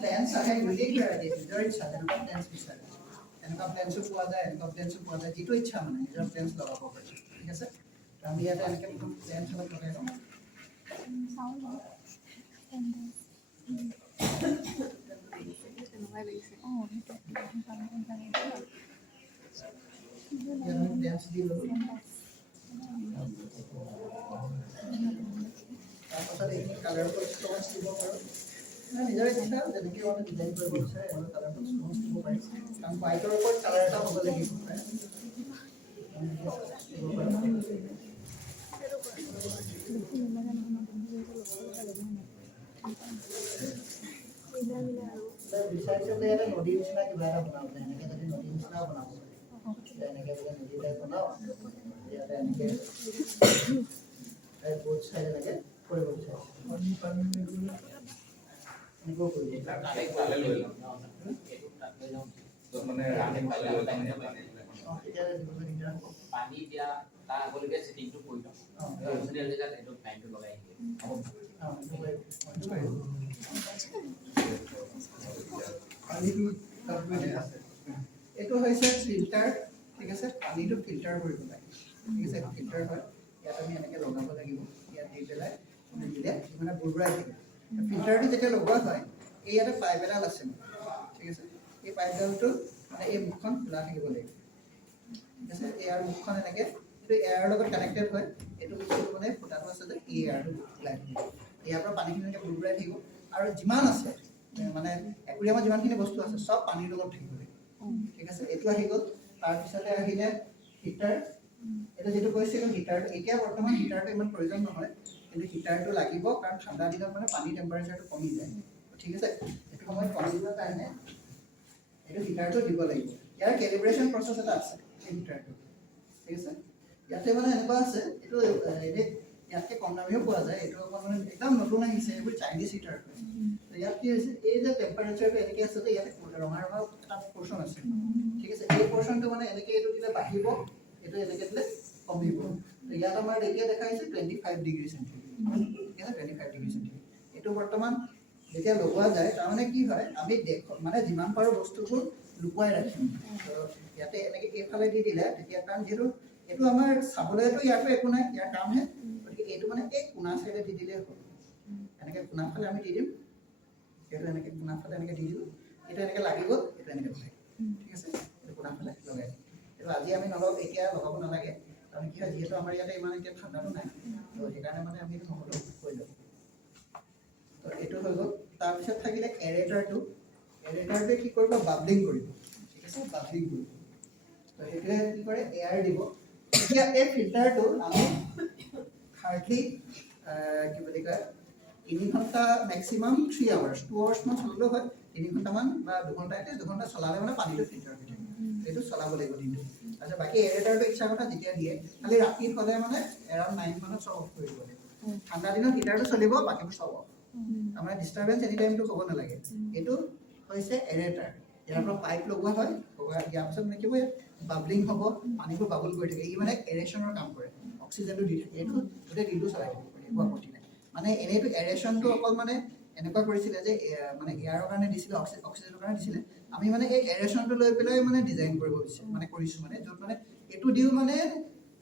plans are unique varieties. There is other plans beside. এনেকুৱা প্লেনছো পোৱা যায় এনেকুৱা প্লেনছো পোৱা যায় যিটো ইচ্ছা মানে নিজৰ প্লেনছ লগাব পাৰি ঠিক আছে আমি ইয়াতে এনেকৈ প্লেন চলত লগাই লওঁ প্লেনছ দি লওঁ তাৰপাছত এইখিনি কালাৰ কৰি ষ্ট'নছ দিব পাৰোঁ নিজৰ ইচ্ছা যেনেকৈ মানে ডিজাইন কৰিব বিচাৰে এনেকুৱা কালাৰ কৰি ষ্ট'নছ দিব পাৰি কাৰণ হোৱাইটৰ ওপৰত কালাৰ এটা হ'ব লাগিব বিচাৰিছোঁ যে এটা নদীৰ নিচিনা কিবা এটা বনাব এনেকৈ যদি নদীৰ নিচিনা বনাব এনেকৈ বোলে নদী টাইপ বনাওঁ ইয়াতে এনেকৈ বহুত চাইড এনেকৈ কৰিব বিচাৰোঁ পানী দিয়া তাৰ আগলৈকে সেটিংটো কৰি লওঁ যদি জেগাত এইটো টাইমটো লগাই এইটো হৈছে ফিল্টাৰ ঠিক আছে পানীটো ফিল্টাৰ কৰিব লাগে ঠিক আছে ফিল্টাৰ হয় ইয়াত আমি এনেকৈ লগাব লাগিব ইয়াত দি পেলাই দিলে মানে বুৰবুৰাই থাকিব ফিল্টাৰটো যেতিয়া লগোৱা হয় এই ইয়াতে পাইপ এডাল আছে ঠিক আছে এই পাইপডালটো মানে এই মুখখন খোলা থাকিব লাগিব ঠিক আছে এয়াৰ মুখখন এনেকৈ এইটো এয়াৰৰ লগত কানেক্টেড হয় এইটো বস্তুটো মানে ফুটাটো আছে যে এই এয়াৰটো ওলাই থাকিব ইয়াৰ পৰা পানীখিনি এনেকৈ বুৰবুৰাই থাকিব আৰু যিমান আছে মানে একুৰিয়ামত যিমানখিনি বস্তু আছে চব পানীৰ লগত থাকিব লাগিব ঠিক আছে এইটো আহি গ'ল তাৰপিছতে আহিলে হিটাৰ এটা যেটো কৈছিল হিটাৰ এতিয়া বৰ্তমান হিটাৰটো ইমান প্ৰয়োজন নহয় কিন্তু হিটাৰটো লাগিব কাৰণ ঠাণ্ডা দিনত মানে পানী টেম্পাৰেচাৰটো কমি যায় ঠিক আছে এইটো সময়ত কমি দিবৰ কাৰণে এইটো হিটাৰটো দিব লাগিব ইয়াৰ কেলিব্ৰেশ্যন প্ৰচেছ এটা আছে এই হিটাৰটো ঠিক আছে ইয়াতে মানে এনেকুৱা আছে এইটো এনে ইয়াতকে কম দামীও পোৱা যায় এইটো মানে একদম নতুন আহিছে এইবোৰ চাইনিজ হিটাৰ ইয়াত কি হৈছে এই যে টেম্পাৰেচাৰটো এনেকৈ আছে যে ইয়াতে ৰঙা ৰঙা এটা পৰ্চন আছে ঠিক আছে এই পৰ্চনটো মানে এনেকৈ এইটো দিলে বাঢ়িব এইটো এনেকৈ দিলে কমিব ইয়াত আমাৰ এতিয়া দেখাইছে 25 ডিগ্ৰী সেন্টিগ্ৰেড ঠিক আছে 25 ডিগ্ৰী সেন্টিগ্ৰেড এইটো বৰ্তমান যেতিয়া লগোৱা যায় তাৰমানে কি হয় আমি মানে যিমান পাৰোঁ বস্তুবোৰ লুকুৱাই ৰাখিম ইয়াতে এনেকৈ এইফালে দি দিলে তেতিয়া কাৰণ যিহেতু এইটো আমাৰ চাবলৈতো ইয়াতো একো নাই ইয়াৰ কামহে গতিকে এইটো মানে এই কোণা চাইডে দি দিলে হ'ল এনেকৈ কোণা ফালে আমি দি দিম এইটো এনেকৈ কোণা ফালে এনেকৈ দি দিলোঁ এইটো এনেকৈ লাগি গ'ল এইটো এনেকৈ লগাই ঠিক আছে এইটো কোণা ফালে লগাই এইটো আজি আমি নলগাওঁ এতিয়া লগাব নালাগে কাৰণ কি হয় যিহেতু আমাৰ ইয়াতে ইমান এতিয়া ঠাণ্ডাটো নাই তো সেইকাৰণে মানে আমি এইটো নহ'লেও কৰি ল'ব তো এইটো হৈ গ'ল তাৰপিছত থাকিলে এৰেটাৰটোৱে কি কৰিব বাবলিং কৰিব ঠিক আছে বাবলিং কৰিব তো সেইটোৱে কি কৰে এয়াৰ দিব এতিয়া এই ফিল্টাৰটো আমি হাৰ্ডলি কি বুলি কয় 3 ঘণ্টা মেক্সিমাম 3 আৱাৰ্ছ 2 আৱাৰ্ছমান চলিলেও হয় 3 ঘণ্টামান বা 2 ঘণ্টা চলালে মানে পানীটো ফিল্টাৰ হৈ থাকে এইটো চলাব লাগিব দিনটো আচ্ছা বাকী এৰেটাৰটো ইচ্ছা কথা যেতিয়া দিয়ে খালি ৰাতি হ'লে মানে এৰাউণ্ড 9 মানত চব অফ কৰিব লাগিব ঠাণ্ডা দিনত হিটাৰটো চলিব বাকীবোৰ চব অফ আমাৰ ডিষ্টাৰবেন্স এনি টাইমটো হ'ব নালাগে এইটো হৈছে এৰেটাৰ ইয়াৰ পৰা পাইপ লগোৱা হয় ইয়াৰ পিছত মানে কি হয় বাবলিং হ'ব পানীবোৰ বাবল কৰি থাকে ই মানে এৰেশ্যনৰ কাম কৰে অক্সিজেনটো দি থাকে এইটো গোটেই দিনটো চলাই থাকিব পাৰে একো আপত্তি নাই মানে এনেইতো এৰেশ্যনটো অকল মানে এনেকুৱা কৰিছিলে যে মানে এয়াৰৰ কাৰণে দিছিলে অক্সিজেনৰ কাৰণে দিছিলে আমি মানে এই এৰেশ্যনটো লৈ পেলাই মানে ডিজাইন কৰিব বিচাৰিছোঁ মানে কৰিছোঁ মানে য'ত মানে এইটো দিও মানে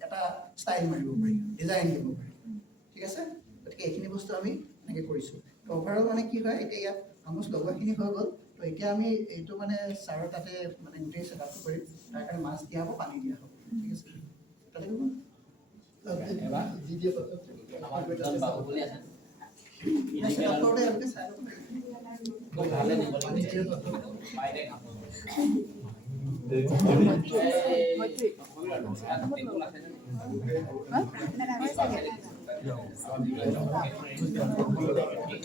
এটা ষ্টাইল মাৰিব পাৰি ডিজাইন দিব পাৰি ঠিক আছে গতিকে এইখিনি বস্তু আমি এনেকৈ কৰিছোঁ তো অভাৰঅল মানে কি হয় এতিয়া ইয়াত অলমষ্ট লগোৱাখিনি হৈ গ'ল তো এতিয়া আমি এইটো মানে ছাৰৰ তাতে মানে গোটেই ছেটআপটো কৰিম তাৰ কাৰণে মাছ দিয়া হ'ব পানী দিয়া হ'ব ঠিক আছে তাতে হ'ব এবাৰ দি দিয়া আমাৰ দুজন বাবু বুলি আছে ছেটআপ কৰোঁতে এনেকৈ চাই ল'ব ভালে দিব লাগে বাইরে খাব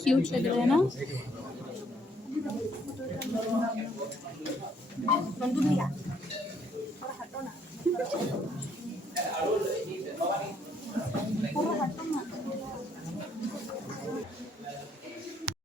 Cute लग रहा है ना? नंदू भैया थोड़ा हटो ना।